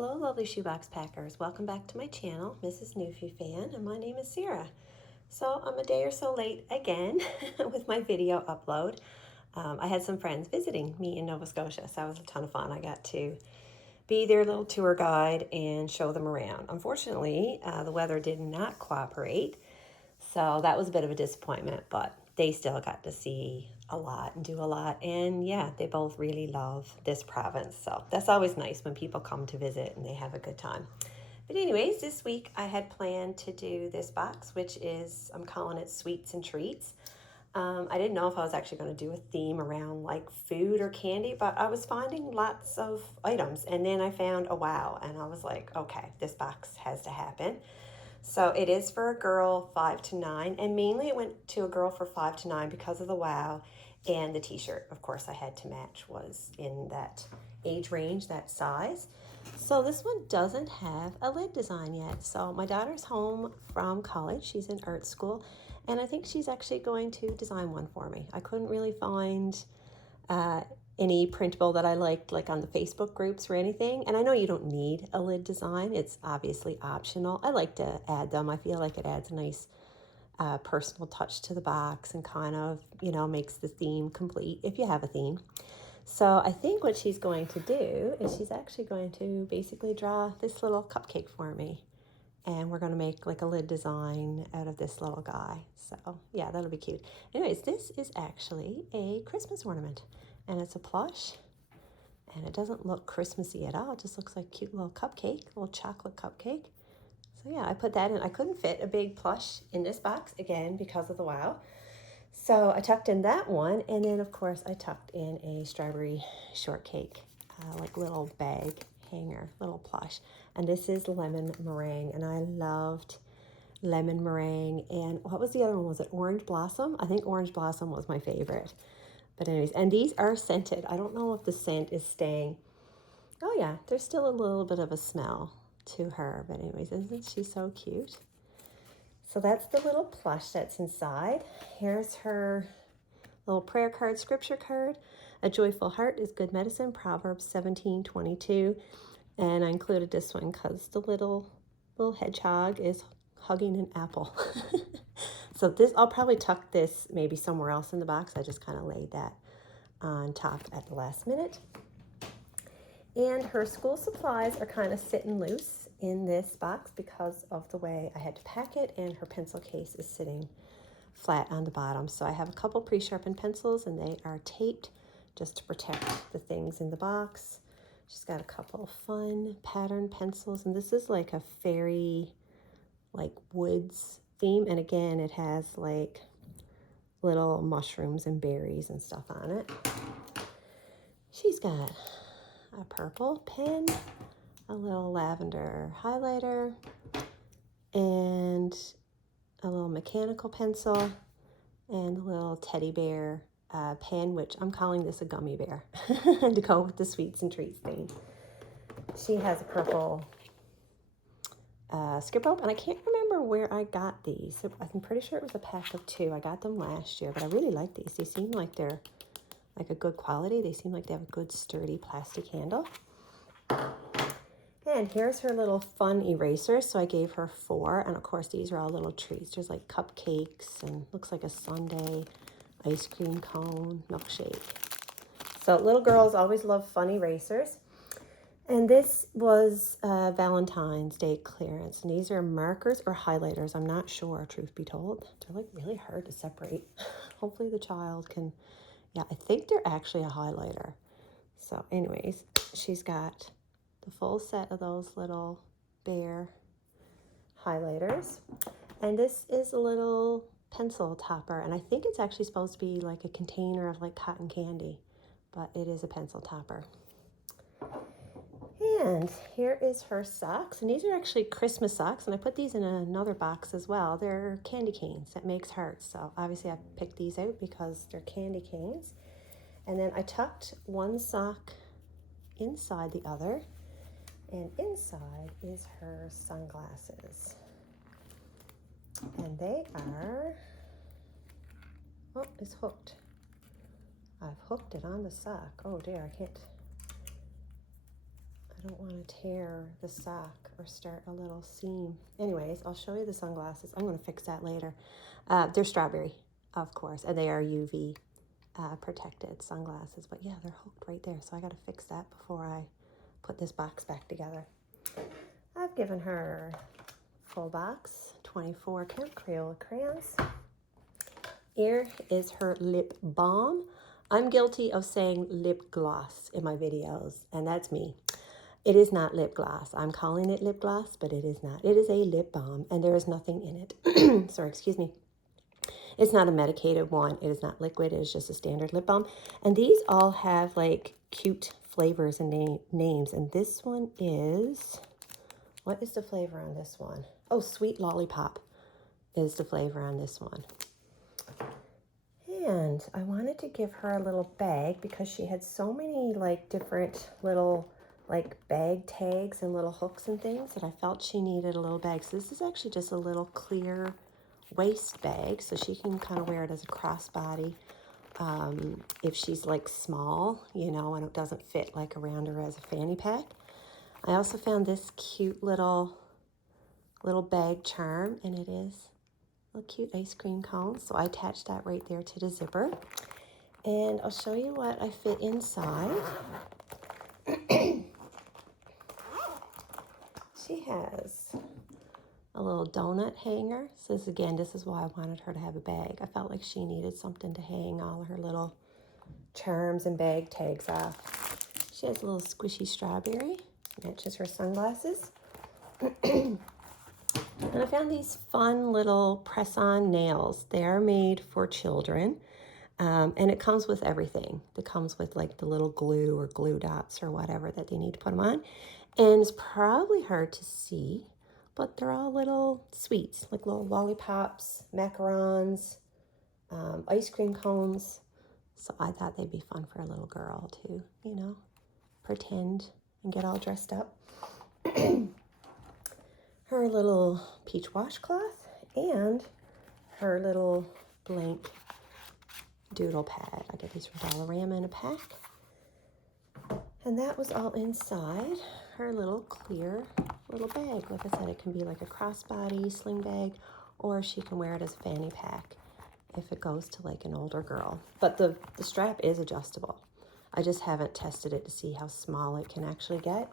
Hello lovely shoebox packers, welcome back to my channel, Mrs. Newfie Fan, and my name is Sarah. So I'm a day or so late again with my video upload. I had some friends visiting me in Nova Scotia, so that was a ton of fun. I got to be their little tour guide and show them around. Unfortunately, the weather did not cooperate, so that was a bit of a disappointment, but they still got to see a lot and do a lot. And yeah, they both really love this province. So that's always nice when people come to visit and they have a good time. But anyways, this week I had planned to do this box, which is, I'm calling it Sweets and Treats. I didn't know if I was actually going to do a theme around like food or candy, but I was finding lots of items. And then I found a wow, and I was like, okay, this box has to happen. So it is for a girl 5 to 9, and mainly it went to a girl for 5 to 9 because of the wow, and the t-shirt, of course, I had to match, was in that age range, that size. So this one doesn't have a lid design yet. So my daughter's home from college. She's in art school, and I think she's actually going to design one for me. I couldn't really find any printable that I liked, like on the Facebook groups or anything. And I know you don't need a lid design. It's obviously optional. I like to add them. I feel like it adds a nice personal touch to the box and kind of, you know, makes the theme complete if you have a theme. So I think what she's going to do is she's actually going to basically draw this little cupcake for me. And we're going to make like a lid design out of this little guy. So yeah, that'll be cute. Anyways, this is actually a Christmas ornament. And it's a plush. And it doesn't look Christmassy at all. It just looks like a cute little cupcake, a little chocolate cupcake. So yeah, I put that in. I couldn't fit a big plush in this box, again, because of the wow. So I tucked in that one. And then, of course, I tucked in a strawberry shortcake, like little bag hanger, little plush. And this is lemon meringue. And I loved lemon meringue. And what was the other one? Was it orange blossom? I think orange blossom was my favorite. But anyways, and these are scented. I don't know if the scent is staying. Oh yeah, there's still a little bit of a smell to her. But anyways, isn't she so cute? So that's the little plush that's inside. Here's her little prayer card, scripture card. A joyful heart is good medicine, Proverbs 17:22. And I included this one because the little hedgehog is hugging an apple. So this, I'll probably tuck this maybe somewhere else in the box. I just kind of laid that on top at the last minute. And her school supplies are kind of sitting loose in this box because of the way I had to pack it, and her pencil case is sitting flat on the bottom. So I have a couple pre-sharpened pencils, and they are taped just to protect the things in the box. She's got a couple of fun pattern pencils, and this is like a fairy, like woods theme. And again, it has like little mushrooms and berries and stuff on it. She's got a purple pen, a little lavender highlighter, and a little mechanical pencil, and a little teddy bear pen, which I'm calling this a gummy bear to go with the sweets and treats theme. She has a purple skip rope, and I can't remember where I got these. I'm pretty sure it was a pack of 2. I got them last year, but I really like these. They seem like they're like a good quality. They seem like they have a good sturdy plastic handle. And here's her little fun eraser. So I gave her 4, and of course these are all little treats. There's like cupcakes and looks like a sundae, ice cream cone, milkshake. So little girls always love fun erasers. And this was Valentine's Day clearance. And these are markers or highlighters. I'm not sure, truth be told. They're like really hard to separate. Hopefully the child can, yeah, I think they're actually a highlighter. So anyways, she's got the full set of those little bear highlighters. And this is a little pencil topper. And I think it's actually supposed to be like a container of like cotton candy, but it is a pencil topper. And here is her socks, and these are actually Christmas socks, and I put these in another box as well. They're candy canes that makes hearts, so obviously I picked these out because they're candy canes. And then I tucked one sock inside the other, and inside is her sunglasses. And they are, oh, it's hooked. I've hooked it on the sock. Oh dear, I I don't want to tear the sock or start a little seam. Anyways, I'll show you the sunglasses. I'm going to fix that later. They're strawberry, of course, and they are UV protected sunglasses. But yeah, they're hooked right there, so I got to fix that before I put this box back together. I've given her full box, 24 count Crayola crayons. Here is her lip balm. I'm guilty of saying lip gloss in my videos, and that's me. It is not lip gloss. I'm calling it lip gloss, but it is not. It is a lip balm, and there is nothing in it. Sorry, excuse me. It's not a medicated one. It is not liquid. It is just a standard lip balm. And these all have like cute flavors and names. And this one is, what is the flavor on this one? Oh, sweet lollipop is the flavor on this one. And I wanted to give her a little bag because she had so many like different little like bag tags and little hooks and things that I felt she needed a little bag. So this is actually just a little clear waist bag, so she can kind of wear it as a crossbody if she's like small, you know, and it doesn't fit like around her as a fanny pack. I also found this cute little bag charm, and it is a cute ice cream cone, so I attached that right there to the zipper. And I'll show you what I fit inside. She has a little donut hanger. So this is why I wanted her to have a bag. I felt like she needed something to hang all her little charms and bag tags off. She has a little squishy strawberry, matches her sunglasses. And I found these fun little press-on nails. They are made for children, and it comes with everything. It comes with like the little glue or glue dots or whatever that they need to put them on. And it's probably hard to see, but they're all little sweets, like little lollipops, macarons, ice cream cones. So I thought they'd be fun for a little girl to, you know, pretend and get all dressed up. Her little peach washcloth and her little blank doodle pad. I get these from Dollarama in a pack. And that was all inside her little clear little bag. Like I said, it can be like a crossbody sling bag, or she can wear it as a fanny pack if it goes to like an older girl. But the strap is adjustable. I just haven't tested it to see how small it can actually get.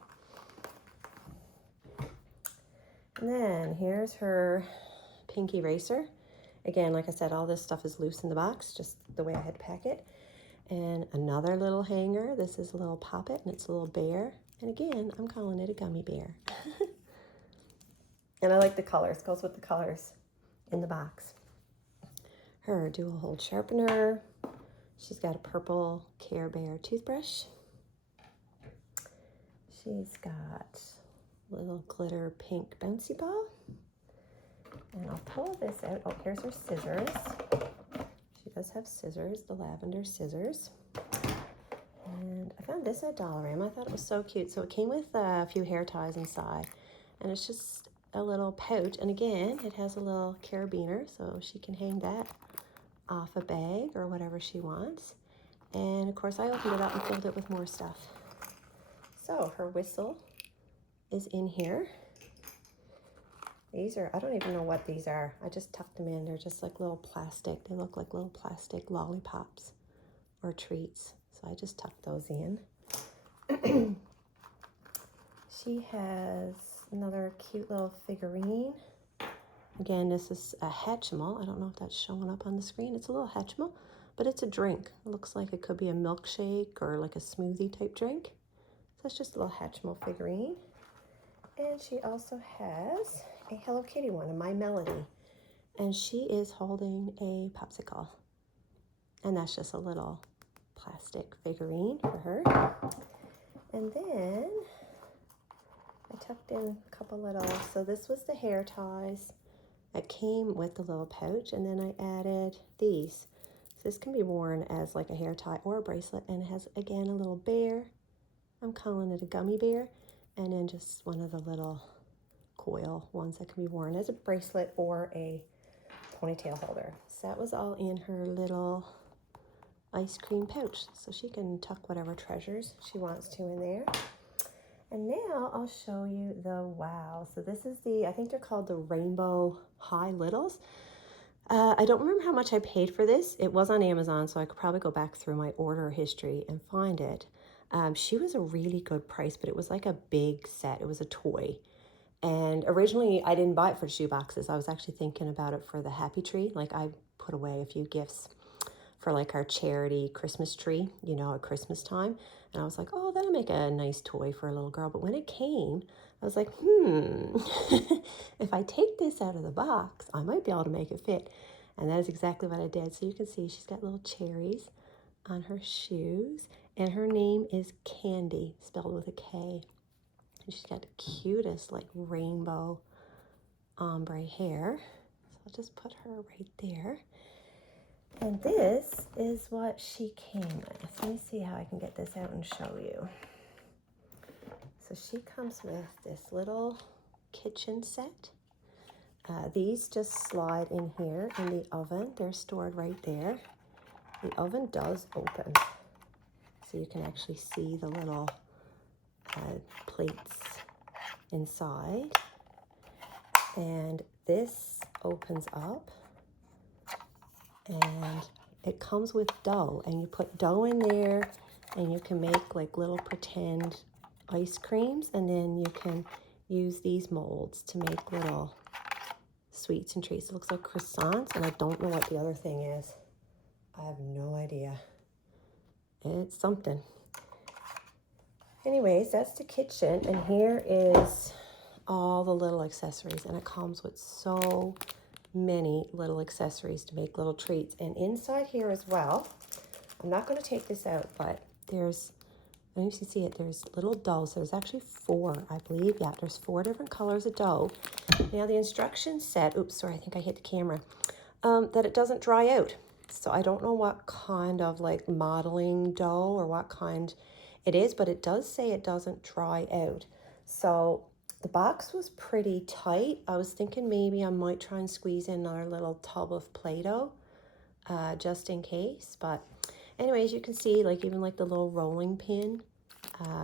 And then here's her pink eraser. Again, like I said, all this stuff is loose in the box, just the way I had to pack it. And another little hanger. This is a little poppet, and it's a little bear. And again, I'm calling it a gummy bear. And I like the colors. Goes with the colors in the box. Her dual hold sharpener. She's got a purple Care Bear toothbrush. She's got a little glitter pink bouncy ball. And I'll pull this out. Oh, here's her scissors. She does have scissors, the lavender scissors. And I found this at Dollarama. I thought it was so cute. So it came with a few hair ties inside. And it's just a little pouch. And again, it has a little carabiner, so she can hang that off a bag or whatever she wants. And of course, I opened it up and filled it with more stuff. So her whistle is in here. These are, I don't even know what these are. I just tucked them in. They're just like little plastic. They look like little plastic lollipops or treats. So I just tucked those in. She has another cute little figurine. Again, this is a Hatchimal. I don't know if that's showing up on the screen. It's a little Hatchimal, but it's a drink. It looks like it could be a milkshake or like a smoothie type drink. So it's just a little Hatchimal figurine. And she also has a Hello Kitty one, a My Melody. And she is holding a popsicle. And that's just a little plastic figurine for her. And then I tucked in a couple little, so this was the hair ties that came with the little pouch. And then I added these. So this can be worn as like a hair tie or a bracelet. And it has, again, a little bear. I'm calling it a gummy bear. And then just one of the little coil ones that can be worn as a bracelet or a ponytail holder. So that was all in her little ice cream pouch. So she can tuck whatever treasures she wants to in there. And then I'll show you the wow. So this is I think they're called the Rainbow High Littles. I don't remember how much I paid for this. It was on Amazon, so I could probably go back through my order history and find it. She was a really good price, but it was like a big set. It was a toy. And originally, I didn't buy it for shoe boxes. I was actually thinking about it for the Happy Tree. Like, I put away a few gifts for like our charity Christmas tree, you know, at Christmas time. And I was like, oh, that'll make a nice toy for a little girl. But when it came, I was like, if I take this out of the box, I might be able to make it fit. And that is exactly what I did. So you can see she's got little cherries on her shoes. And her name is Candy, spelled with a K. And she's got the cutest like rainbow ombre hair. So I'll just put her right there. And this is what she came with. Let me see how I can get this out and show you. So she comes with this little kitchen set. These just slide in here in the oven. They're stored right there. The oven does open, so you can actually see the little plates inside. And this opens up, and it comes with dough, and you put dough in there, and you can make like little pretend ice creams, and then you can use these molds to make little sweets and treats. It looks like croissants, and I don't know what the other thing is. I have no idea. It's something. Anyways, that's the kitchen, and here is all the little accessories, and it comes with so many little accessories to make little treats. And inside here as well, I'm not going to take this out, but there's, I don't know if you see it, there's little dough. So there's actually 4, I believe. Yeah, there's 4 different colors of dough. Now the instructions said, oops, sorry, I think I hit the camera, that it doesn't dry out. So I don't know what kind of like modeling dough or what kind it is, but it does say it doesn't dry out. So the box was pretty tight. I was thinking maybe I might try and squeeze in another little tub of Play-Doh just in case. But anyways, you can see like even like the little rolling pin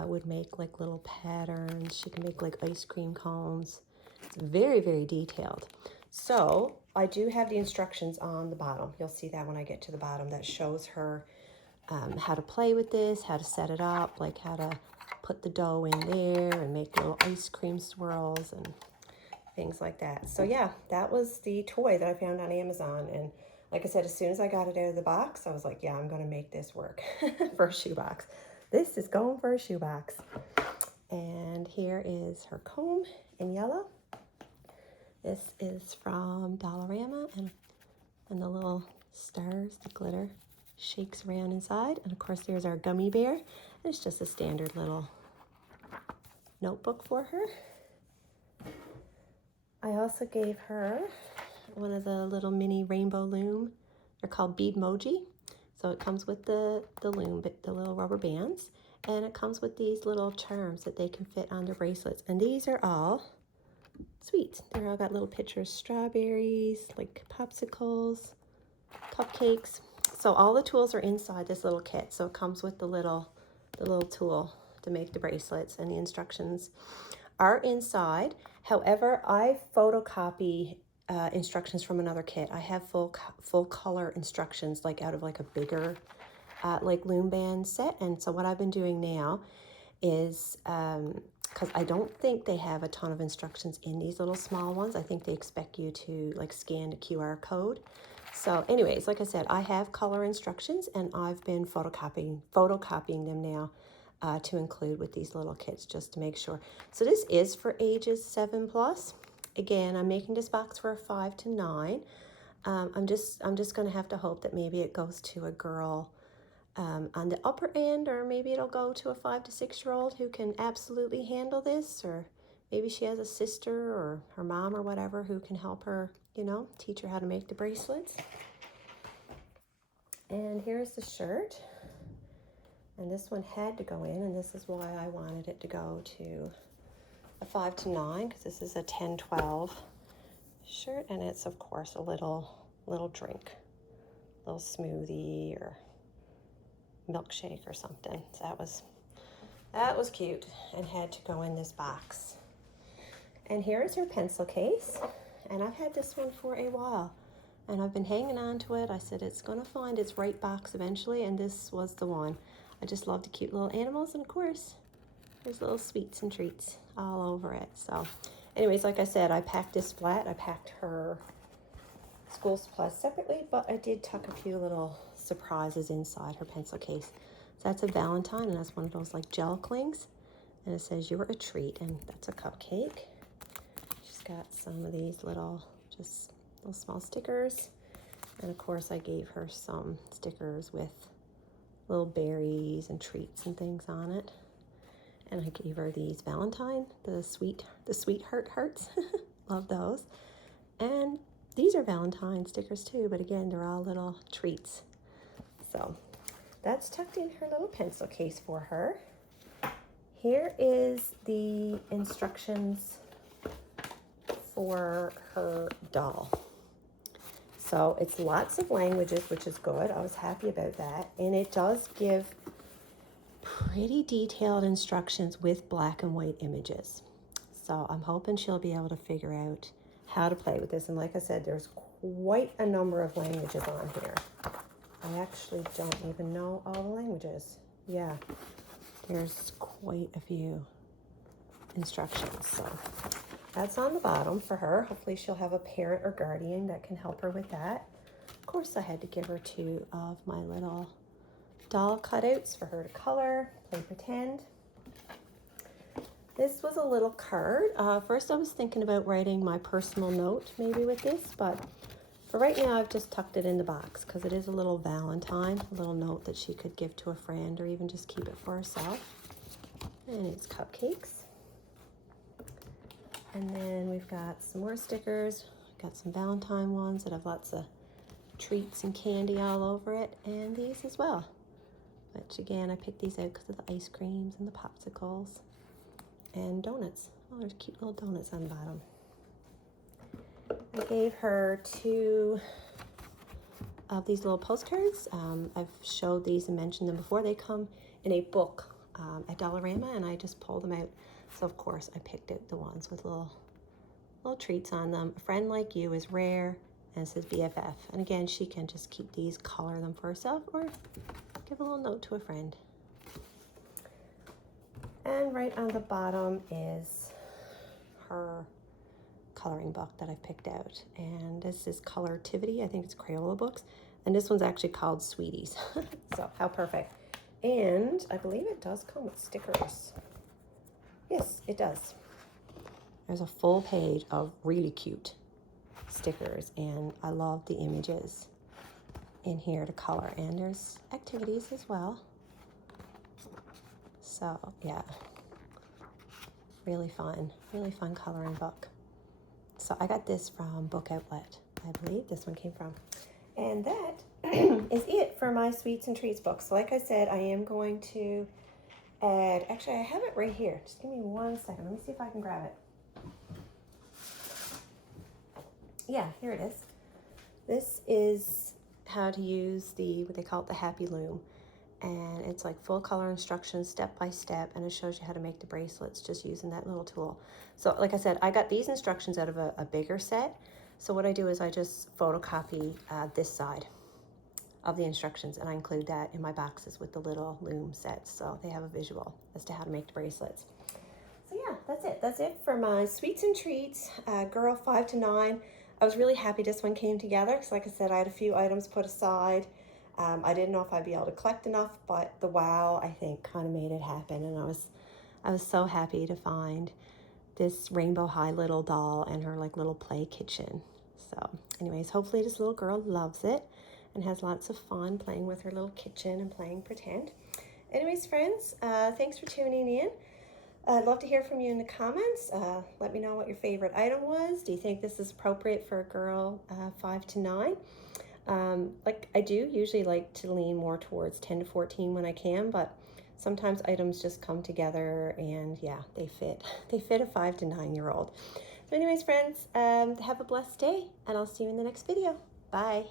would make like little patterns. She can make like ice cream cones. It's very, very detailed. So I do have the instructions on the bottom. You'll see that when I get to the bottom. That shows her how to play with this, how to set it up, like how to put the dough in there and make little ice cream swirls and things like that. So yeah, that was the toy that I found on Amazon. And like I said, as soon as I got it out of the box, I was like, yeah, I'm going to make this work for a shoebox. This is going for a shoebox. And here is her comb in yellow. This is from Dollarama, and the little stars, the glitter, shakes around inside. And of course, there's our gummy bear. It's just a standard little notebook for her. I also gave her one of the little mini rainbow loom. They're called Beadmoji. So it comes with the loom, the little rubber bands, and it comes with these little charms that they can fit on their bracelets. And these are all sweets. They're all got little pictures, strawberries, like popsicles, cupcakes. So all the tools are inside this little kit. So it comes with the little tool to make the bracelets, and the instructions are inside. However, I photocopy instructions from another kit. I have full color instructions, like out of like a bigger like loom band set. And so what I've been doing now is because I don't think they have a ton of instructions in these little small ones. I think they expect you to like scan the QR code. So anyways, like I said, I have color instructions, and I've been photocopying them now to include with these little kits, just to make sure. So this is for ages 7+. Again, I'm making this box for a 5 to 9. I'm just going to have to hope that maybe it goes to a girl on the upper end, or maybe it'll go to a 5 to 6-year-old who can absolutely handle this, or maybe she has a sister or her mom or whatever who can help her, you know, teach her how to make the bracelets. And here's the shirt. And this one had to go in, and this is why I wanted it to go to a 5 to 9, because this is a 10-12 shirt, and it's of course a little drink, a little smoothie or milkshake or something. So that was That was cute and had to go in this box. And here is her pencil case. And I've had this one for a while. And I've been hanging on to it. I said it's going to find its right box eventually. And this was the one. I just love the cute little animals. And of course, there's little sweets and treats all over it. So anyways, like I said, I packed this flat. I packed her school supplies separately. But I did tuck a few little surprises inside her pencil case. So that's a Valentine. And that's one of those like gel clings. And it says, "You're a treat." And that's a cupcake. She's got some of these little, just little small stickers. And of course I gave her some stickers with little berries and treats and things on it. And I gave her these Valentine, the sweetheart hearts. Love those. And these are Valentine stickers too, but again, they're all little treats. So that's tucked in her little pencil case for her. Here is the instructions for her doll. So it's lots of languages, which is good. I was happy about that. And it does give pretty detailed instructions with black and white images. So I'm hoping she'll be able to figure out how to play with this. And like I said, there's quite a number of languages on here. I actually don't even know all the languages. Yeah, there's quite a few instructions. So that's on the bottom for her. Hopefully she'll have a parent or guardian that can help her with that. Of course, I had to give her 2 of my little doll cutouts for her to color, play pretend. This was a little card. First I was thinking about writing my personal note maybe with this, but for right now I've just tucked it in the box because it is a little Valentine, a little note that she could give to a friend or even just keep it for herself. And it's cupcakes. And then we've got some more stickers. Got some Valentine ones that have lots of treats and candy all over it, and these as well. Which again, I picked these out because of the ice creams and the popsicles and donuts. Oh, there's cute little donuts on the bottom. I gave her 2 of these little postcards. I've showed these and mentioned them before. They come in a book at Dollarama, and I just pulled them out. So of course I picked out the ones with little treats on them. A friend like you is rare, and it says BFF. And again, she can just keep these, color them for herself, or give a little note to a friend. And right on the bottom is her coloring book that I've picked out. And this is Colortivity. I think it's Crayola books. And this one's actually called Sweeties. So how perfect. And I believe it does come with stickers. Yes, it does. There's a full page of really cute stickers, and I love the images in here to color. And there's activities as well. So yeah, really fun coloring book. So I got this from Book Outlet, I believe this one came from. And that is it for my Sweets and Treats book. So like I said, I am going to add, actually I have it right here. Just give me 1 second. Let me see if I can grab it. Yeah, here it is. This is how to use what they call it, the Happy Loom. And it's like full color instructions, step by step, and it shows you how to make the bracelets just using that little tool. So like I said, I got these instructions out of a bigger set. So what I do is I just photocopy this side of the instructions, and I include that in my boxes with the little loom sets, so they have a visual as to how to make the bracelets. So yeah, that's it. That's it for my Sweets and Treats, girl 5 to 9. I was really happy this one came together because, like I said, I had a few items put aside. I didn't know if I'd be able to collect enough, but the wow, I think, kind of made it happen. And I was so happy to find this rainbow high little doll and her like little play kitchen. So anyways, hopefully this little girl loves it and has lots of fun playing with her little kitchen and playing pretend. Anyways, friends, thanks for tuning in. I'd love to hear from you in the comments. Let me know what your favorite item was. Do you think this is appropriate for a girl 5 to 9? Like I do usually like to lean more towards 10 to 14 when I can, but sometimes items just come together and yeah, they fit. They fit a 5 to 9-year-old. So anyways, friends, have a blessed day, and I'll see you in the next video. Bye.